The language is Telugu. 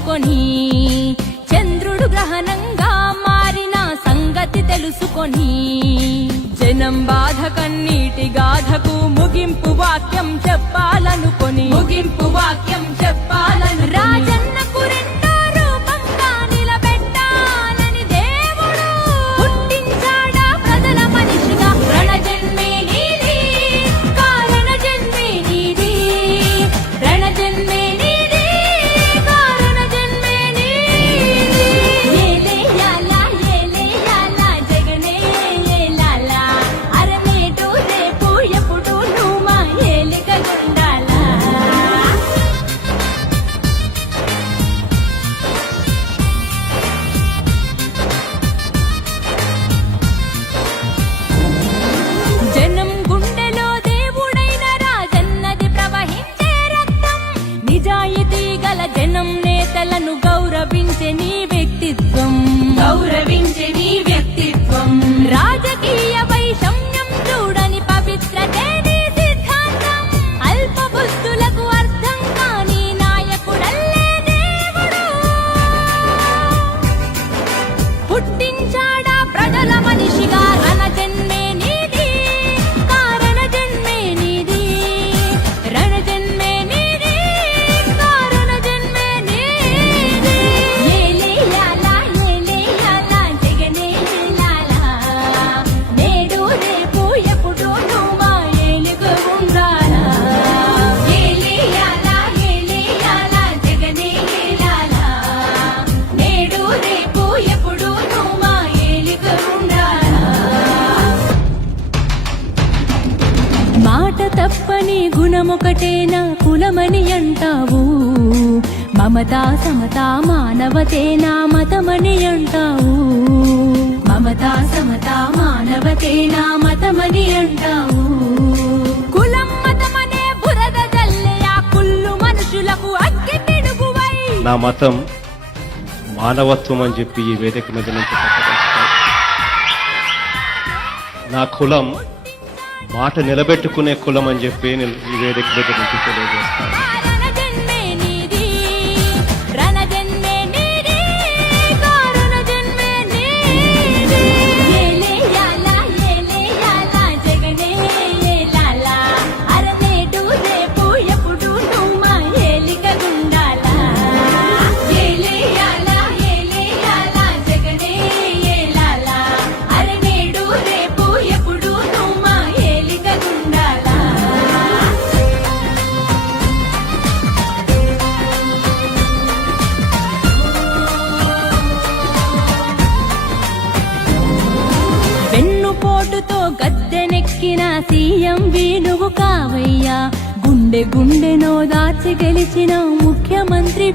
తలుచుకొని చంద్రుడు గ్రహణంగా మారిన సంగతి తెలుసుకొని జనం బాధ కన్నీటి గాథకు ముగింపు వాక్యం చెప్పాలనుకొని రాజన్నకు రెండో రూపంగా నిలబెట్టాలని దేవుడు పుట్టించాడా ప్రజల మనిషిగా. రణజన్మే నీది, కారణ జన్మే నీది, రణజన్మే నీది, కారణ జన్మే నీది. ఏలేయాలా ఏలేయాలా జగనే ఏలాలా, అరనేటు రేపు ఎప్పుడు నువ్వు మా ఏలికగుండాలా. జనం గుండెలో దేవుడైన రాజన్నది ప్రవహించే రక్తం. నిజాయితీ గల జనం నేతలను గౌరవించే నీ వ్యక్తిత్వం, రాజకీయ వైషమ్యం చూడని పవిత్రతే నీ సిద్ధాంతం. అల్ప బుద్ధులకు అర్థం కాని నాయకుడల్లే దేవుడు పుట్టించాడా ప్రజల మనిషిగా. రణజన్మే నీది, కారణ జన్మే నీది, రణజన్మే నీది, కారణ జన్మే నీది. ఏలేయాలా ఏలేయాలా జగనే ఏలాలా, నేడు రేపు ఎప్పుడు నువ్వు మా ఏలుగు ఉండాలా. ఏలేయాలా ఏలేయాలా జగనే ఏలాలా, నేడు రేపు ఎప్పుడు నువ్వు మా ఏలుగు ఉండాలా. మాట తప్పని గుణమొకటేనా కులమని అంటావు, మమతా సమతా మానవతేనా మతమని అంటావు, మమతా సమతా మానవతేనా మతమని అంటావు. కులం మతమనే బురద జల్లే ఆ కుళ్ళు మనుషులకు అగ్గి పిడుగువై. నా మతం మానవత్వం అని చెప్పి ఈ వేదిక మీద నుంచి ప్రకటిస్తాను. నా కులం మాట నిలబెట్టుకునే కులం అని చెప్పి నేను ఈ వేదిక మీద నుంచి తెలియజేస్తాను. రణజన్మే నీది, రణజన్మే నీది, కారణ జన్మే నీది. ఏలేయాలా ఏలేయాలా జగనే ఏలాలా, అరనేటు రేపు ఎప్పుడు నువ్వు మా ఏలికగుండాలా. ఏలేయాలా ఏలేయాలా జగనే ఏలాలా, అరనేడు రేపు ఎప్పుడు నువ్వు మా ఏలికగుండాలా. వెన్నుపోటుతో గద్దెనెక్కిన సీఎం నువ్వు కావయ్యా, గుండె గుండెనో దాచి గెలిచిన ముఖ్యమంత్రి